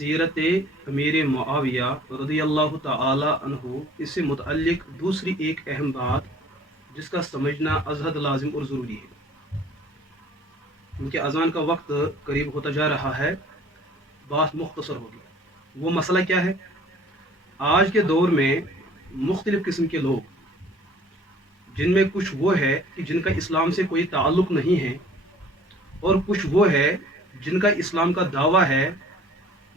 سیرت امیر معاویہ رضی اللہ تعالی عنہ، اس سے متعلق دوسری ایک اہم بات جس کا سمجھنا ازحد لازم اور ضروری ہے، کیونکہ اذان کا وقت قریب ہوتا جا رہا ہے، بات مختصر ہوگی۔ وہ مسئلہ کیا ہے؟ آج کے دور میں مختلف قسم کے لوگ، جن میں کچھ وہ ہے کہ جن کا اسلام سے کوئی تعلق نہیں ہے، اور کچھ وہ ہے جن کا اسلام کا دعویٰ ہے،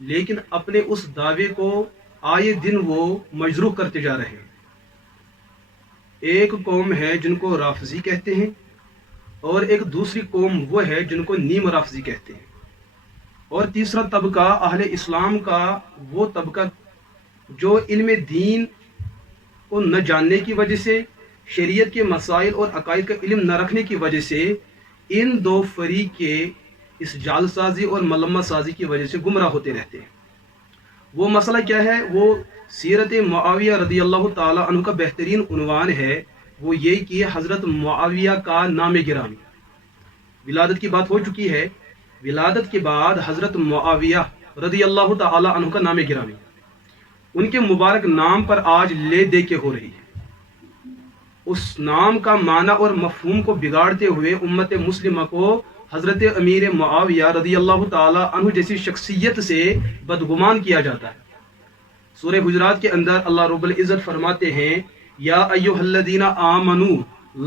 لیکن اپنے اس دعوے کو آئے دن وہ مجروح کرتے جا رہے ہیں۔ ایک قوم ہے جن کو رافضی کہتے ہیں، اور ایک دوسری قوم وہ ہے جن کو نیم رافضی کہتے ہیں، اور تیسرا طبقہ اہل اسلام کا وہ طبقہ جو علم دین کو نہ جاننے کی وجہ سے، شریعت کے مسائل اور عقائد کا علم نہ رکھنے کی وجہ سے، ان دو فریق کے اس جال سازی اور ملمہ سازی کی وجہ سے گمراہ ہوتے رہتے ہیں۔ وہ مسئلہ کیا ہے؟ وہ سیرت معاویہ رضی اللہ تعالی عنہ کا بہترین عنوان ہے، وہ یہ کہ حضرت معاویہ کا نام گرامی۔ ولادت کی بات ہو چکی ہے، ولادت کے بعد حضرت معاویہ رضی اللہ تعالی عنہ کا نام گرامی، ان کے مبارک نام پر آج لے دے کے ہو رہی ہے۔ اس نام کا معنی اور مفہوم کو بگاڑتے ہوئے امت مسلمہ کو حضرت امیر معاویہ رضی اللہ تعالی عنہ جیسی شخصیت سے بدگمان کیا جاتا ہے۔ سورہ حجرات کے اندر اللہ رب العزت فرماتے ہیں، یا ایھا الذین آمنوا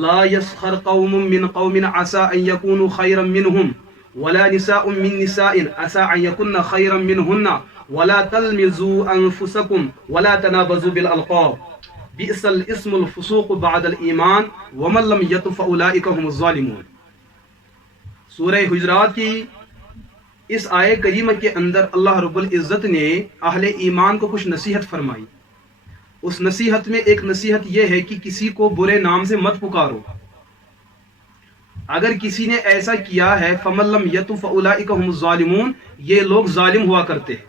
لا یسخر قوم من قوم عسى ان یکونوا خیرا منهم ولا نساء من نساء عسى ان یکن خیرا منهن ولا تلمزوا انفسکم ولا تنابزوا بالالقاب بئس الاسم الفسوق بعد الایمان ومن لم یتب فاولئک هم الظالمون۔ سورہ حجرات کی اس آیے کریمہ کے اندر اللہ رب العزت نے اہل ایمان کو کچھ نصیحت فرمائی۔ اس نصیحت میں ایک نصیحت یہ ہے کہ کسی کو برے نام سے مت پکارو۔ اگر کسی نے ایسا کیا ہے فَمَن لَّمْ يَتُب فَأُولَٰئِكَ هُمُ الظَّالِمُونَ، یہ لوگ ظالم ہوا کرتے ہیں۔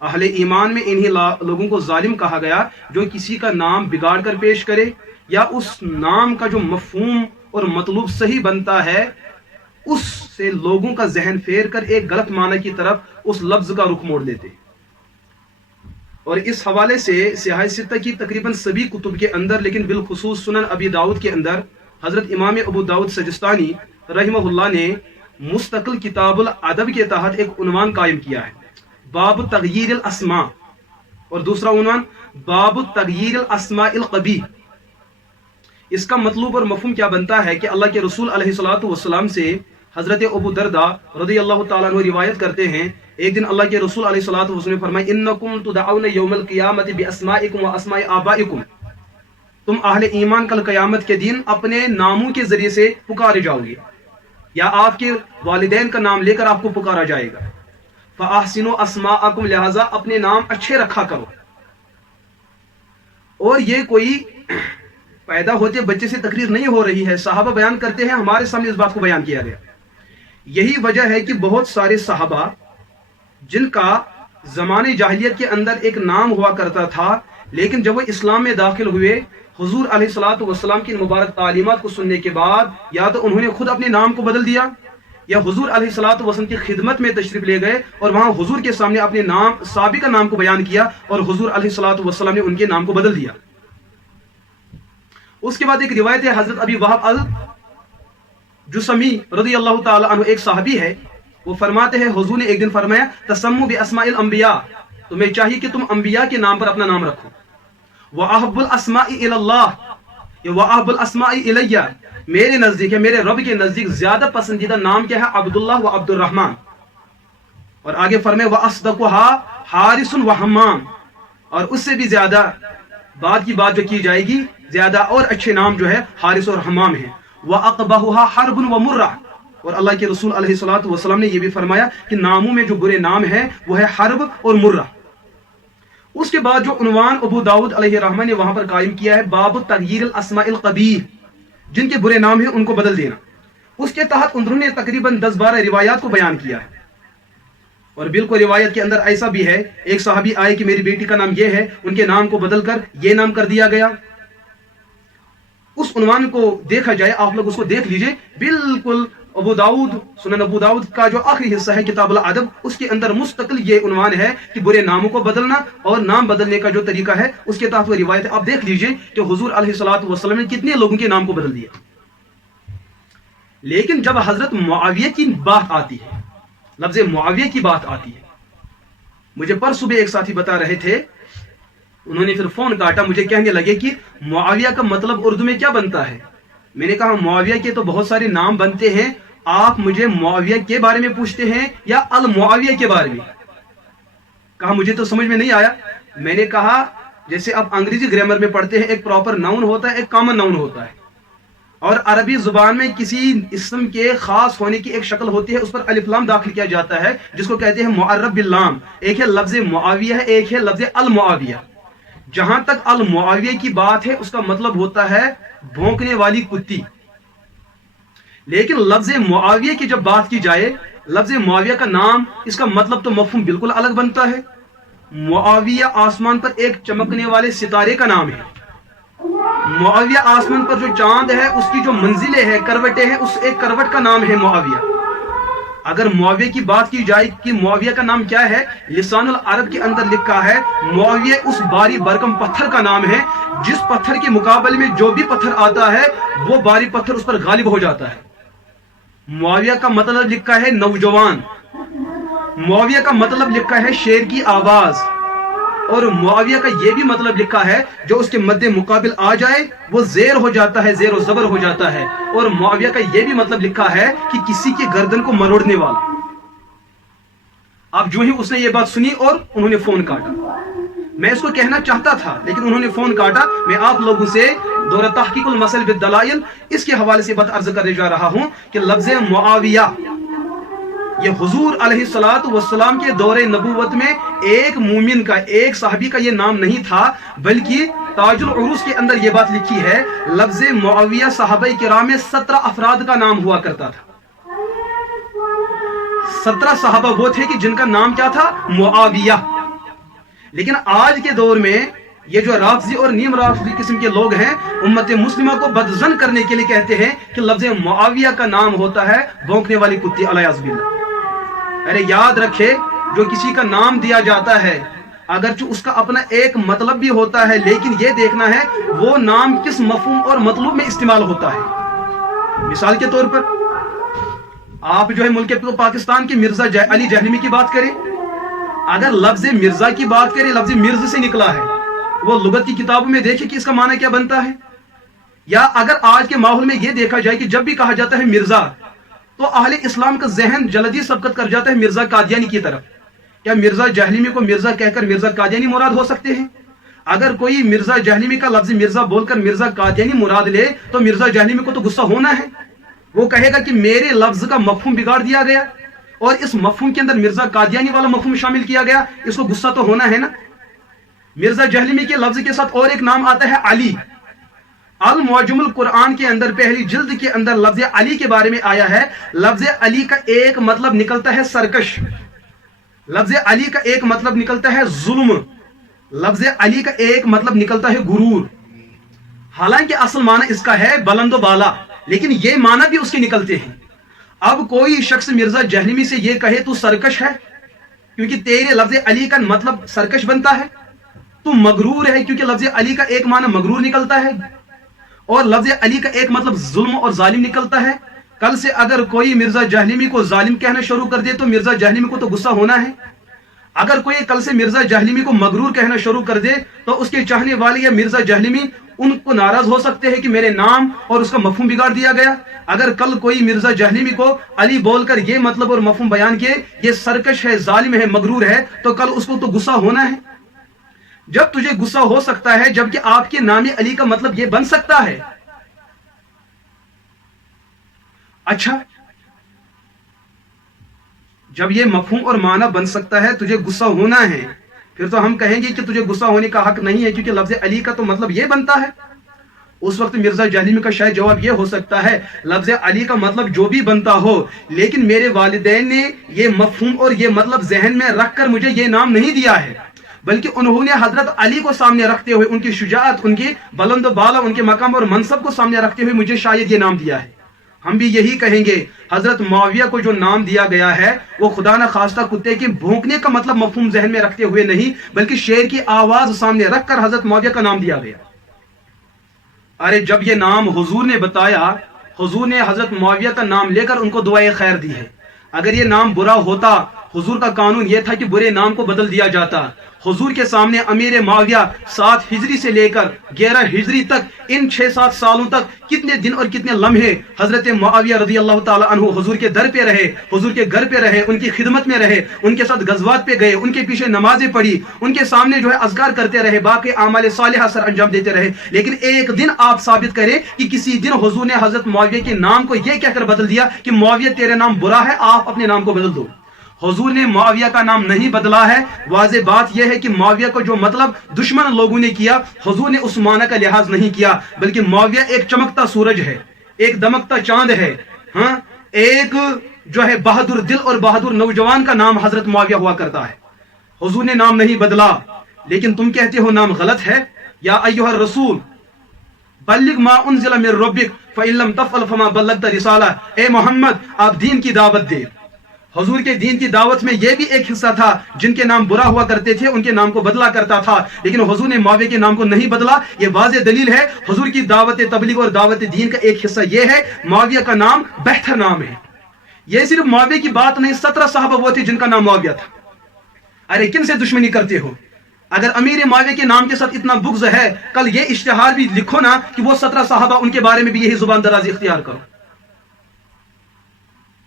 اہل ایمان میں انہی لوگوں کو ظالم کہا گیا جو کسی کا نام بگاڑ کر پیش کرے، یا اس نام کا جو مفہوم اور مطلوب صحیح بنتا ہے اس سے لوگوں کا ذہن پھیر کر ایک غلط معنی کی طرف اس لفظ کا رخ موڑ دیتے۔ اور اس حوالے سے سیاہ ستہ کی تقریباً سبھی کتب کے اندر، لیکن بالخصوص سنن ابی داؤد کے اندر حضرت امام ابو داؤد سجستانی رحمہ اللہ نے مستقل کتاب الادب کے تحت ایک عنوان قائم کیا ہے، باب تغییر الاسماء، اور دوسرا عنوان باب تغییر الاسماء القبیح۔ اس کا مطلوب اور مفہوم کیا بنتا ہے کہ اللہ کے رسول علیہ الصلوۃ والسلام سے حضرت ابو درداء رضی اللہ تعالیٰ عنہ روایت کرتے ہیں، ایک دن اللہ کے رسول علیہ الصلوۃ والسلام نے فرمایا، انکم تدعون یوم القیامۃ باسمائکم واسماء آبائکم، تم اہل ایمان کل قیامت کے دن اپنے ناموں کے ذریعے سے پکارے جاؤ گے، یا آپ کے والدین کا نام لے کر آپ کو پکارا جائے گا۔ فاحسنوا اسماءکم، لہذا اپنے نام اچھے رکھا کرو۔ اور یہ کوئی پیدا ہوتے بچے سے تقریر نہیں ہو رہی ہے، صحابہ بیان کرتے ہیں، ہمارے سامنے اس بات کو بیان کیا گیا۔ یہی وجہ ہے کہ بہت سارے صحابہ جن کا زمانے جاہلیت کے اندر ایک نام ہوا کرتا تھا، لیکن جب وہ اسلام میں داخل ہوئے، حضور علیہ الصلوۃ والسلام کی مبارک تعلیمات کو سننے کے بعد یا تو انہوں نے خود اپنے نام کو بدل دیا، یا حضور علیہ الصلوۃ والسلام کی خدمت میں تشریف لے گئے اور وہاں حضور کے سامنے اپنے نام سابقہ نام کو بیان کیا، اور حضور علیہ الصلوۃ والسلام نے ان کے نام کو بدل دیا۔ اس کے بعد ایک روایت ہے حضرت ابی وہب الجسمی رضی اللہ تعالی عنہ، ایک صحابی ہے، وہ فرماتے ہیں حضور نے ایک دن فرمایا، تسموا باسماء الانبیاء، تمہیں چاہیے کہ تم انبیاء کے نام پر اپنا نام رکھو۔ واحب الاسماء الی اللہ، واحب الاسماء الی، میرے نزدیک ہے، میرے رب کے نزدیک زیادہ پسندیدہ نام کیا ہے؟ عبداللہ و عبد الرحمن۔ اور آگے فرمائے واصدقها حارث و حمام، اور اس سے بھی زیادہ بات کی بات جو کی جائے گی، زیادہ اور اچھے نام جو ہے حارث اور حمام ہیں۔ وَأَقْبَحُهَا حَرْبٌ وَمُرَّةٌ، اور اللہ کے رسول علیہ الصلوۃ والسلام نے یہ بھی فرمایا کہ ناموں میں جو برے نام ہیں وہ ہے حرب اور مرہ۔ اس کے بعد جو عنوان ابو داؤد علیہ الرحمہ نے وہاں پر قائم کیا ہے، باب تغییر الاسماء القبیح، جن کے برے نام ہیں ان کو بدل دینا۔ اس کے تحت انہوں نے تقریباً 10-12 روایات کو بیان کیا ہے، اور بالکل روایت کے اندر ایسا بھی ہے، ایک صحابی آئے کہ میری بیٹی کا نام یہ ہے، ان کے نام کو بدل کر یہ نام کر دیا گیا۔ اس عنوان کو دیکھا جائے، آپ لوگ اس کو دیکھ لیجئے، بالکل ابو दाऊद सुनन अबू दाऊद का जो आखिरी हिस्सा है किताबुल अदब, उसके अंदर मुस्तकिल ये उन्वान है कि बुरे नामों को बदलना और नाम बदलने का जो तरीका है उसके तहत वो रिवायत है। आप देख लीजिए कि हुजूर अलैहिस्सलातु वस्सलाम ने कितने लोगों के नाम को बदल दिया। लेकिन जब हजरत मुआविया की बात आती है, लफ्ज मुआविया की बात आती है, मुझे पर सुबह एक साथी बता रहे थे, उन्होंने फिर फोन काटा, मुझे कहने लगे कि मुआविया का मतलब उर्दू में क्या बनता है। मैंने कहा मुआविया के तो बहुत सारे नाम बनते हैं, आप मुझे मुआविया के बारे में पूछते हैं या अल मुआविया के बारे में। कहा मुझे तो समझ में नहीं आया। मैंने कहा जैसे आप अंग्रेजी ग्रामर में पढ़ते हैं, एक प्रॉपर नाउन होता है, एक कॉमन नाउन होता है, और अरबी जुबान में किसी इस्म के खास होने की एक शक्ल होती है, उस पर अलिफ लाम दाखिल किया जाता है जिसको कहते हैं मुअर्रब बिल लाम। एक है लफ्ज मुआविया है, एक है लफ्ज अल मुआविया। जहां तक अल मुआविया की बात है उसका मतलब होता है भौंकने वाली कुत्ती। लेकिन लफ्ज मुआविया की जब बात की जाए, लफ्ज मुआविया का नाम, इसका मतलब तो मफहूम बिल्कुल अलग बनता है। मुआविया आसमान पर एक चमकने वाले सितारे का नाम है। मुआविया आसमान पर जो चांद है उसकी जो मंजिलें हैं, करवटें हैं, उस एक करवट का नाम है मुआविया। अगर मुआविया की बात की जाए कि मुआविया का नाम क्या है, लिसानुल अरब के अंदर लिखा है मुआविया उस बारी बरकम पत्थर का नाम है जिस पत्थर के मुकाबले में जो भी पत्थर आता है वो बारी पत्थर उस पर गालिब हो जाता है। मुआविया का मतलब लिखा है नौजवान। मुआविया का मतलब लिखा है शेर की आवाज। और मुआविया का यह भी मतलब लिखा है जो उसके मध्य मुकाबिल आ जाए वो जेर हो जाता है, जेर और जबर हो जाता है। और मुआविया का यह भी मतलब लिखा है कि किसी की गर्दन को मरोड़ने वाला। अब जो ही उसने ये बात सुनी और उन्होंने फोन काटा। मैं इसको कहना चाहता था लेकिन उन्होंने फोन काटा। मैं आप लोगों से दौरा तहकीकुल मसल बिद्दलाइल इसके हवाले से बात अर्ज करने जा रहा हूं कि लफ्ज मुआविया ये हुजूर अलैहिस्सलातु वस्सलाम के दौरे नबूवत में एक मूमिन का, एक साहबी का ये नाम नहीं था, बल्कि ताजुल उरूस के अंदर ये बात लिखी है लफ्ज मुआविया सहाबाए किराम में 17 अफराद का नाम हुआ करता था। 17 सहाबा वो थे कि जिनका नाम क्या था, मुआविया। लेकिन आज के दौर में ये जो राफजी और नीम राफजी किस्म के लोग हैं, उम्मत मुस्लिमा को बदजन करने के लिए कहते हैं कि लफ्ज मुआविया का नाम होता है भौंकने वाली कुत्ती अलयाज़बिल्लाह। अरे याद रखे, जो किसी का नाम दिया जाता है अगर उसका अपना एक मतलब भी होता है, लेकिन यह देखना है वो नाम किस मफहूम और मतलूब में इस्तेमाल होता है। मिसाल के तौर पर आप जो है मुल्क पाकिस्तान के मिर्जा अली जहलमी की बात करें, अगर लफ्ज मिर्जा की बात करें, लफ्ज मिर्ज से निकला है, वो लुगत की किताबों में देखे कि इसका माना क्या बनता है। या अगर आज के माहौल में यह देखा जाए कि जब भी कहा जाता है मिर्जा तो अहले इस्लाम का जहन जल्दी सबकत कर जाता है मिर्जा कादियानी की तरफ। क्या मिर्जा जहलमी को मिर्जा कहकर मिर्जा कादियानी मुराद हो सकते हैं? अगर कोई मिर्जा जहलमी का लफ्ज मिर्जा बोलकर मिर्जा कादियानी मुराद ले तो मिर्जा जहलमी को तो गुस्सा होना है। वो कहेगा कि मेरे लफ्ज का मफहूम बिगाड़ दिया गया और इस मफहूम के अंदर मिर्जा कादियानी वाला मफहूम शामिल किया गया, इसको गुस्सा तो होना है ना। मिर्जा जहलमी के लफ्ज के साथ और एक नाम आता है अली। अल मुअज्जमुल कुरान के अंदर पहली जिल्द के अंदर लफ्ज अली के बारे में आया है। लफ्ज अली का एक मतलब निकलता है सरकश, लफ्ज अली का एक मतलब निकलता है जुल्म, लफ्ज अली का एक मतलब निकलता है गुरूर। हालांकि असल माना इसका है बुलंदो बाला, लेकिन ये माना भी उसके निकलते हैं। अब कोई शख्स मिर्जा जहलमी से ये कहे तू सरकश है क्योंकि तेरे लफ्ज अली का मतलब सरकश बनता है, तू मगरूर है क्योंकि लफ्ज अली का एक माना मगरूर निकलता है, और लफ्ज अली का एक मतलब जुल्म और जालिम निकलता है। कल से अगर कोई मिर्जा जहलमी को जालिम कहना शुरू कर दे तो मिर्जा जहलमी को तो गुस्सा होना है। अगर कोई कल से मिर्जा जहलमी को मगरूर कहना शुरू कर दे तो उसके चाहने वाले या मिर्जा जहलमी उनको नाराज हो सकते हैं कि मेरे नाम और उसका मफहूम बिगाड़ दिया गया। अगर कल कोई मिर्जा जहलमी को अली बोलकर ये मतलब और मफहूम बयान किए ये सरकश है, जालिम है, मगरूर है, तो कल उसको तो गुस्सा होना है। जब तुझे गुस्सा हो सकता है जबकि आपके नाम अली का मतलब यह बन सकता है। अच्छा, जब यह मफहूम और माना बन सकता है तुझे गुस्सा होना है, फिर तो हम कहेंगे कि तुझे गुस्सा होने का हक नहीं है क्योंकि लफ्ज अली का तो मतलब यह बनता है। उस वक्त मिर्जा जहलमी का शायद जवाब यह हो सकता है लफ्ज अली का मतलब जो भी बनता हो, लेकिन मेरे वालिदैन ने यह मफहूम और यह मतलब जहन में रखकर मुझे यह नाम नहीं दिया है, बल्कि उन्होंने हजरत अली को सामने रखते हुए, उनकी शुजाअत, उनकी बुलंद बाला, उनके मकाम और मनसब को सामने रखते हुए मुझे शायद ये नाम दिया है। ہم بھی یہی کہیں گے، حضرت معاویہ کو جو نام دیا گیا ہے وہ خدا نہ خواستہ کتے کے بھونکنے کا مطلب مفہوم ذہن میں رکھتے ہوئے نہیں، بلکہ شیر کی آواز سامنے رکھ کر حضرت معاویہ کا نام دیا گیا۔ ارے جب یہ نام حضور نے بتایا، حضور نے حضرت معاویہ کا نام لے کر ان کو دعائے خیر دی ہے۔ اگر یہ نام برا ہوتا، حضور کا قانون یہ تھا کہ برے نام کو بدل دیا جاتا۔ حضور کے سامنے امیر معاویہ 7 ہجری سے لے کر 11 ہجری تک، ان 6-7 سالوں تک کتنے دن اور کتنے لمحے حضرت معاویہ رضی اللہ تعالی عنہ حضور کے در پہ رہے، حضور کے گھر پہ رہے، ان کی خدمت میں رہے، ان کے ساتھ غزوات پہ گئے، ان کے پیچھے نمازیں پڑھی، ان کے سامنے جو ہے اذکار کرتے رہے، باقی اعمال صالحہ سر انجام دیتے رہے۔ لیکن ایک دن آپ ثابت کریں کہ کسی دن حضور نے حضرت معاویہ کے نام کو یہ کہہ کر بدل دیا کہ معاویہ تیرے نام برا ہے، آپ اپنے نام کو بدل دو۔ حضور نے معاویہ کا نام نہیں بدلا ہے۔ واضح بات یہ ہے کہ معاویہ کو جو مطلب دشمن لوگوں نے کیا، حضور نے اس معنی کا لحاظ نہیں کیا، بلکہ معاویہ ایک چمکتا سورج ہے، ایک دمکتا چاند ہے، ہاں، ایک جو ہے بہادر دل اور بہادر نوجوان کا نام حضرت معاویہ ہوا کرتا ہے۔ حضور نے نام نہیں بدلا، لیکن تم کہتے ہو نام غلط ہے۔ یا ایھا الرسول بلغ ما انزل من ربک فإن لم تفعل فما بلغت رسالہ، اے محمد آپ دین کی دعوت دے۔ حضور کے دین کی دعوت میں یہ بھی ایک حصہ تھا، جن کے نام برا ہوا کرتے تھے ان کے نام کو بدلا کرتا تھا، لیکن حضور نے معاویہ کے نام کو نہیں بدلا۔ یہ واضح دلیل ہے حضور کی دعوت تبلیغ اور دعوت دین کا ایک حصہ یہ ہے معاویہ کا نام بہتر نام ہے۔ یہ صرف معاویہ کی بات نہیں، 17 صحابہ وہ تھے جن کا نام معاویہ تھا۔ ارے کن سے دشمنی کرتے ہو؟ اگر امیر معاویہ کے نام کے ساتھ اتنا بغض ہے، کل یہ اشتہار بھی لکھو نا کہ وہ 17 صحابہ، ان کے بارے میں بھی یہی زبان درازی اختیار کرو۔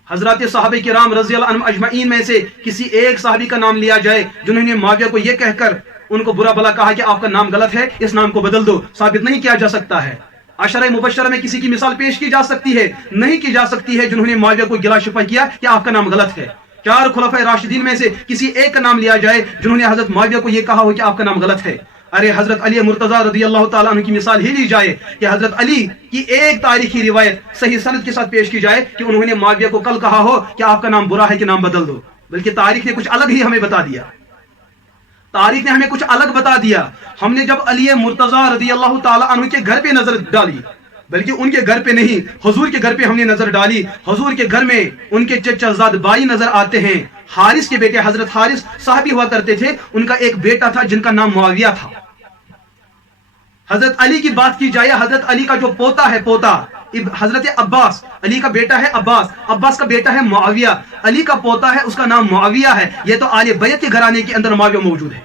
حضرات صحابہ کرام رضی اللہ عنہم اجمعین میں سے کسی ایک صحابی کا نام لیا جائے جنہوں نے معاویہ کو یہ کہہ کر ان کو برا بلا کہا کہ آپ کا نام غلط ہے، اس نام کو بدل دو، ثابت نہیں کیا جا سکتا ہے۔ عشرہ مبشرہ میں کسی کی مثال پیش کی جا سکتی ہے، نہیں کی جا سکتی ہے جنہوں نے معاویہ کو گلا شفا کیا کہ آپ کا نام غلط ہے۔ 4 خلفائے راشدین میں سے کسی ایک کا نام لیا جائے جنہوں نے حضرت معاویہ کو یہ کہا ہو کہ آپ کا نام غلط ہے۔ ارے حضرت علی مرتضیٰ رضی اللہ تعالیٰ عنہ کی مثال ہی لی جائے کہ حضرت علی کی ایک تاریخی روایت صحیح سند کے ساتھ پیش کی جائے کہ انہوں نے معاویہ کو کل کہا ہو کہ آپ کا نام برا ہے کہ نام بدل دو، بلکہ تاریخ نے کچھ الگ ہی ہمیں بتا دیا۔ تاریخ نے ہمیں کچھ الگ بتا دیا۔ ہم نے جب علی مرتضیٰ رضی اللہ تعالیٰ عنہ کے گھر پہ نظر ڈالی، بلکہ ان کے گھر پہ نہیں، حضور کے گھر پہ ہم نے نظر ڈالی، حضور کے گھر میں ان کے چچا زاد بائی نظر آتے ہیں، حارث کے بیٹے حضرت حارث صحابی ہوا کرتے تھے، ان کا ایک بیٹا تھا جن کا نام معاویہ تھا۔ حضرت علی کی بات کی جائے، حضرت علی کا جو پوتا ہے، پوتا حضرت عباس، علی کا بیٹا ہے عباس، عباس کا بیٹا ہے معاویہ، علی کا پوتا ہے، اس کا نام معاویہ ہے۔ یہ تو آل بیت کے گھرانے کے اندر معاویہ موجود ہے۔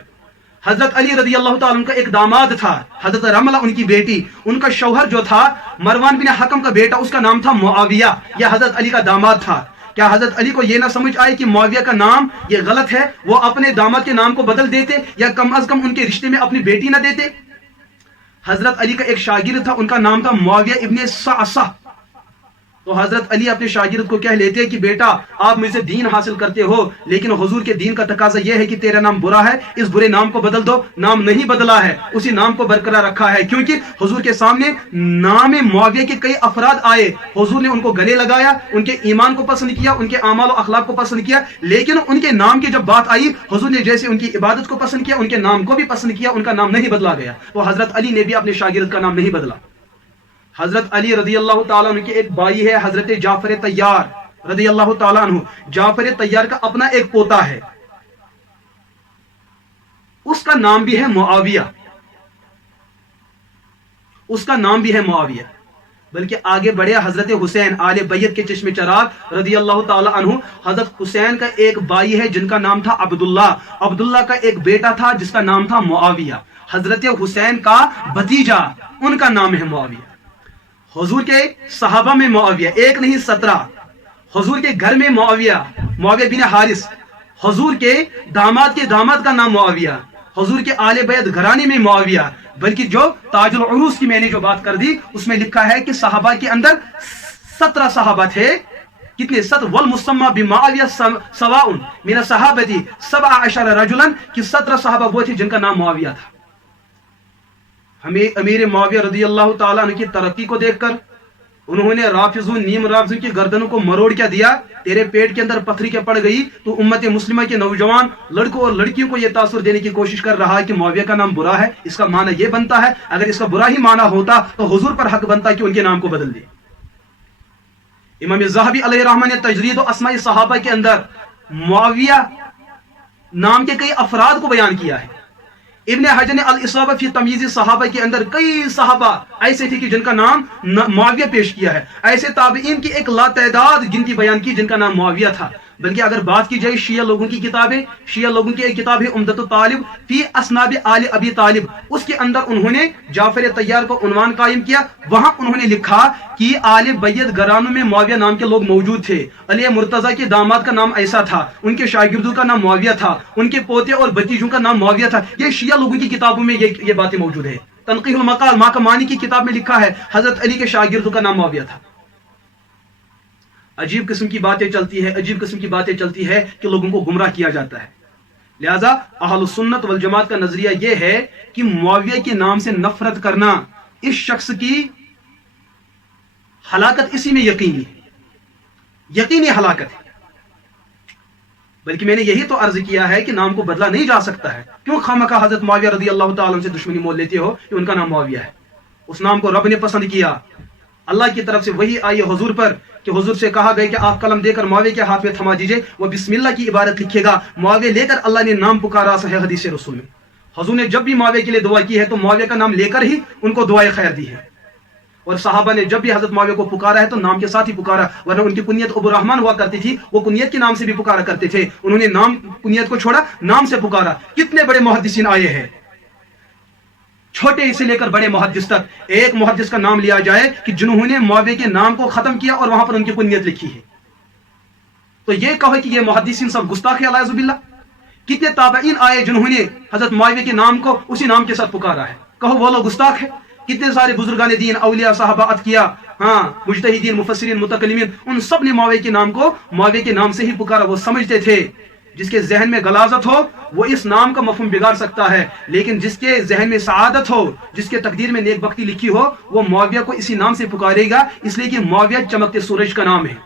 حضرت علی رضی اللہ تعالیٰ عنہ کا ایک داماد تھا، حضرت رملہ ان کی بیٹی، ان کا شوہر جو تھا مروان بن حکم کا بیٹا، اس کا نام تھا معاویہ، یہ حضرت علی کا داماد تھا۔ کیا حضرت علی کو یہ نہ سمجھ آئے کہ معاویہ کا نام یہ غلط ہے، وہ اپنے داماد کے نام کو بدل دیتے، یا کم از کم ان کے رشتے میں اپنی بیٹی نہ دیتے؟ حضرت علی کا ایک شاگرد تھا، ان کا نام تھا معاویہ ابن صعصع۔ تو حضرت علی اپنے شاگرد کو کہہ لیتے کہ بیٹا آپ مجھ سے دین حاصل کرتے ہو، لیکن حضور کے دین کا تقاضا یہ ہے کہ تیرا نام برا ہے، اس برے نام کو بدل دو۔ نام نہیں بدلا ہے، اسی نام کو برقرار رکھا ہے، کیونکہ حضور کے سامنے نام معاویہ کے کئی افراد آئے، حضور نے ان کو گلے لگایا، ان کے ایمان کو پسند کیا، ان کے اعمال و اخلاق کو پسند کیا، لیکن ان کے نام کی جب بات آئی، حضور نے جیسے ان کی عبادت کو پسند کیا، ان کے نام کو بھی پسند کیا، ان کا نام نہیں بدلا گیا۔ تو حضرت علی نے بھی اپنے شاگرد کا نام نہیں بدلا۔ حضرت علی رضی اللہ تعالیٰ عنہ کے ایک بھائی ہے حضرت جعفر طیار رضی اللہ تعالیٰ عنہ۔ جعفر طیار کا اپنا ایک پوتا ہے، اس کا نام بھی ہے معاویہ، اس کا نام بھی ہے معاویہ۔ بلکہ آگے بڑھے حضرت حسین آل بیت کے چشم چراغ رضی اللہ تعالیٰ عنہ، حضرت حسین کا ایک بھائی ہے جن کا نام تھا عبداللہ، عبداللہ کا ایک بیٹا تھا جس کا نام تھا معاویہ۔ حضرت حسین کا بھتیجا، ان کا نام ہے معاویہ۔ حضور کے صحابہ میں معاویہ ایک نہیں 17، حضور کے گھر میں معاویہ، معاویہ بن حارث، حضور کے داماد کا نام معاویہ، حضور کے آل بیت گھرانے میں معاویہ۔ بلکہ جو تاج العروس کی میں نے جو بات کر دی اس میں لکھا ہے کہ صحابہ کے اندر 17 صحابہ تھے۔ کتنے؟ 17 والمسمى بمعاویہ سواء من الصحابہ 17 رجلا، کہ 17 صحابہ وہ تھے جن کا نام معاویہ تھا۔ ہمیں امیر معاویہ رضی اللہ تعالیٰ عنہ کی ترقی کو دیکھ کر انہوں نے رافضوں نیم رافضوں کی گردنوں کو مروڑ کیا دیا، تیرے پیٹ کے اندر پتھری کے پڑ گئی، تو امت مسلمہ کے نوجوان لڑکوں اور لڑکیوں کو یہ تاثر دینے کی کوشش کر رہا ہے کہ معاویہ کا نام برا ہے۔ اس کا معنی یہ بنتا ہے، اگر اس کا برا ہی معنی ہوتا تو حضور پر حق بنتا کہ ان کے نام کو بدل دے۔ इमाम ज़हबी अलैहि रहमत ने तजरीद व अस्माई सहाबा के अंदर मुआविया नाम के कई अफराद को बयान किया है। इब्न हजर ने अल इसाबा फी तमीज़ सहाबा के अंदर कई सहाबा ऐसे थे कि जिनका नाम मुआविया पेश किया है। ऐसे ताबईन की एक लातदाद गिनती बयान की जिनका नाम मुआविया था। बल्कि अगर बात की जाए शिया लोगों की किताबें, शिया लोगों की एक किताब है उम्दतुत तालिब फी अस्नाब आले अबी तालिब, उसके अंदर उन्होंने जाफर तैयार को उन्वान कायम किया। वहां उन्होंने लिखा कि आले बैयत घरानों में मुआविया नाम के लोग मौजूद थे। अली मुर्तजा के दामाद का नाम ऐसा था, उनके शागिर्दों का नाम मुआविया था, उनके पोते और भतीजों का नाम मुआविया था। ये शिया लोगों की किताबों में ये बातें मौजूद है। तनक़ीहुल मक़ाल माकमानी की किताब में लिखा है हजरत अली के शागिर्दों का नाम मुआविया था। अजीब किस्म की बातें चलती है, अजीब किस्म की बातें चलती है कि लोगों को गुमराह किया जाता है। लिहाजा अहलुस सुन्नत वल जमात का नजरिया यह है कि मुआविया के नाम से नफरत करना इस शख्स की हलाकत इसी में यकीनी है, यकीनी हलाकत है। बल्कि मैंने यही तो अर्ज किया है कि नाम को बदला नहीं जा सकता है। क्यों खामखा हजरत मुआविया रज़ी अल्लाह तआला अन्हु से दुश्मनी मोल लेते हो कि उनका नाम मुआविया है। उस नाम को रब ने पसंद किया, अल्लाह की तरफ से वही आई हुजूर पर कि हुजूर से कहा गया कि आप कलम देकर मुआविया के हाथ में थमा दीजिए, वो बिस्मिल्लाह की इबारत लिखिएगा। मुआविया लेकर अल्लाह ने नाम पुकारा है हदीस रसूल में। हुजूर ने जब भी मुआविया के लिए दुआ की है तो मुआविया का नाम लेकर ही उनको दुआए खैर दी है। और सहाबा ने जब भी हजरत मुआविया को पुकारा है तो नाम के साथ ही पुकारा, वरना उनकी कुनियत अबू रहमान हुआ करती थी, वो कुनियत के नाम से भी पुकारा करते थे। उन्होंने नाम कुनियत को छोड़ा, नाम से पुकारा। कितने बड़े मुहद्दिसीन आए हैं, छोटे से लेकर बड़े मुहद्दिस तक। एक मुहद्दिस का नाम लिया जाए कि जिन्होंने मुआविया के नाम को खत्म किया और वहां पर उनकी कुनियत लिखी है, तो ये कहो कि ये मुहद्दिसीन सब गुस्ताख है अलाजुबिल्लाह। कितने ताबईन आए जिन्होंने हजरत मुआविया के नाम को उसी नाम के साथ पुकारा है, कहो वो लोग गुस्ताख है। कितने सारे बुजुर्गान दीन, औलिया, साहबा, अतकिया, हाँ, मुज्तहिदीन, मुफस्सिरीन, मुतकल्लिमीन, उन सब ने मुआविया के नाम को मुआविया के नाम से ही पुकारा। वो समझते थे जिसके जहन में गलाजत हो वो इस नाम का मफहूम बिगाड़ सकता है, लेकिन जिसके जहन में सआदत हो, जिसके तकदीर में नेक बख्ती लिखी हो, वो मुआविया को इसी नाम से पुकारेगा। इसलिए कि मुआविया चमकते सूरज का नाम है।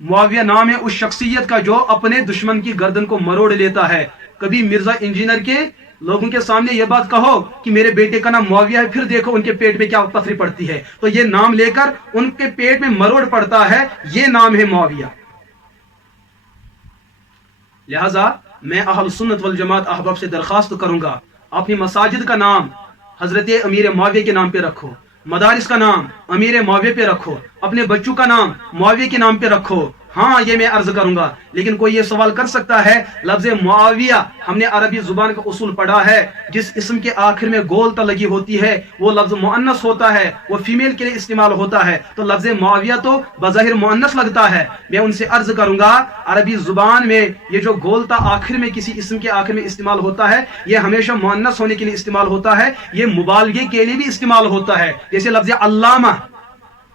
मुआविया नाम है उस शख्सियत का जो अपने दुश्मन की गर्दन को मरोड़ लेता है। कभी मिर्जा इंजीनियर के लोगों के सामने यह बात कहो कि मेरे बेटे का नाम मुआविया है, फिर देखो उनके पेट में क्या पथरी पड़ती है। तो ये नाम लेकर उनके पेट में मरोड़ पड़ता है, ये नाम है मुआविया। लिहाजा मैं अहल सुन्नत वल जमात अहबाब से दरखास्त करूंगा, अपनी मसाजिद का नाम हजरत अमीर मुआविया के नाम पे रखो, मदारिस का नाम अमीर मुआविया पे रखो, अपने बच्चों का नाम मुआविया के नाम पे रखो। हाँ, ये मैं अर्ज करूंगा। लेकिन कोई ये सवाल कर सकता है, लफ्ज मुआविया हमने अरबी जुबान का उसूल पढ़ा है, जिस इस्म के आखिर में गोलता लगी होती है वो लफ्ज मुअन्नस होता है, वो फीमेल के लिए इस्तेमाल होता है। तो लफ्ज मुआविया तो बज़ाहिर मुअन्नस लगता है। मैं उनसे अर्ज करूंगा, अरबी जुबान में ये जो गोलता आखिर में किसी इस्म के आखिर में इस्तेमाल होता है, ये हमेशा मुअन्नस होने के लिए इस्तेमाल होता है, ये मुबालगे के लिए भी इस्तेमाल होता है। जैसे लफ्ज अल्लामा,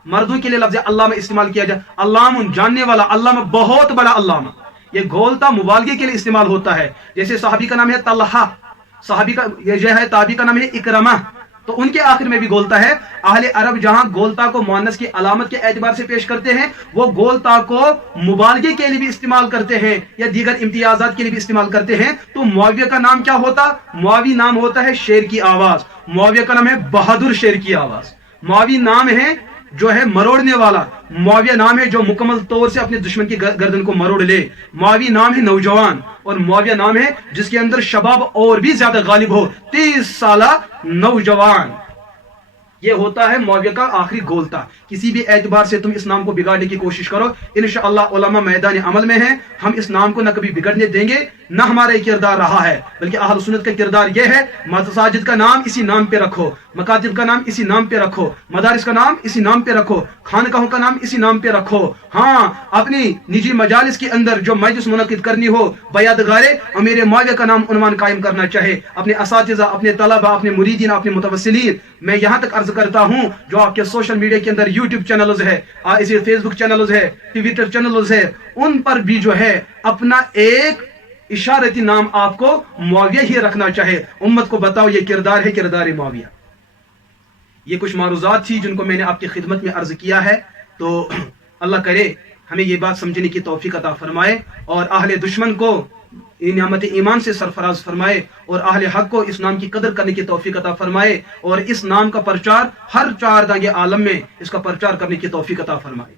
मर्दों के लिए लफ्ज अल्लामा इस्तेमाल किया जाए, अल्लाम जानने वाला, अल्लामा बहुत बड़ा अल्लामा, ये गोलता मुबालगे के लिए इस्तेमाल होता है। जैसे सहाबी का नाम है तलहा, सहाबी का ये जो है ताबी का नाम है इकरमा, तो उनके आखिर में भी गोलता है। अहले अरब जहां गोलता को मुअन्नस की अलामत के एतबार से पेश करते हैं, वो गोलता को मुबालगे के लिए भी इस्तेमाल करते हैं या दीगर इम्तियाजात के लिए भी इस्तेमाल करते हैं। तो मुआविया का नाम क्या होता? मुआवी नाम होता है शेर की आवाज। मुआविया का नाम है बहादुर शेर की आवाज। मुआवी नाम है जो है मरोड़ने वाला। मुआविया नाम है जो मुकम्मल तौर से अपने दुश्मन की गर्दन को मरोड़ ले। मुआवी नाम है नौजवान, और मुआविया नाम है जिसके अंदर शबाब और भी ज्यादा गालिब हो, 30 साला नौजवान। ये होता है मुआविया का आखिरी गोलता। किसी भी एतबार से तुम इस नाम को बिगाड़ने की कोशिश करो, इंशाअल्लाह उलमा मैदान अमल में है, हम इस नाम को न कभी बिगड़ने देंगे, न हमारा किरदार रहा है, बल्कि अहल सुन्नत का किरदार यह है, मसाजिद का नाम इसी नाम पे रखो, मकातिब का नाम इसी नाम पे रखो, मदारिस का नाम इसी नाम पे रखो, खानकाहों का नाम इसी नाम पे रखो। हाँ, अपनी निजी मजालिस के अंदर जो मजलिस मुनक्किद करनी हो, बयादगारे अमीर मुआविया का नाम उन्वान कायम करना चाहे, अपने असातिज़ा, अपने तलबा, अपने मुरीदीन, अपने मुतवस्सिलीन, मैं यहाँ तक अर्ज करता हूँ जो आपके सोशल मीडिया के अंदर यूट्यूब चैनल्स है, इसे फेसबुक चैनल्स है, ट्विटर चैनल्स है, उन पर भी जो है अपना एक इशारती नाम आपको मुआविया ही रखना चाहे। उम्मत को बताओ ये किरदार है, किरदार मुआविया। ये कुछ मारूजात थी जिनको मैंने आपकी खिदमत में अर्ज किया है। तो अल्लाह करे हमें ये बात समझने की तौफीक अता फरमाए और अहले दुश्मन को नियामत ईमान से सरफराज फरमाए और अहले हक को इस नाम की कदर करने की तौफीक अता फरमाए और इस नाम का प्रचार हर 4 दांगे आलम में इसका प्रचार करने की तौफीक अता फरमाए।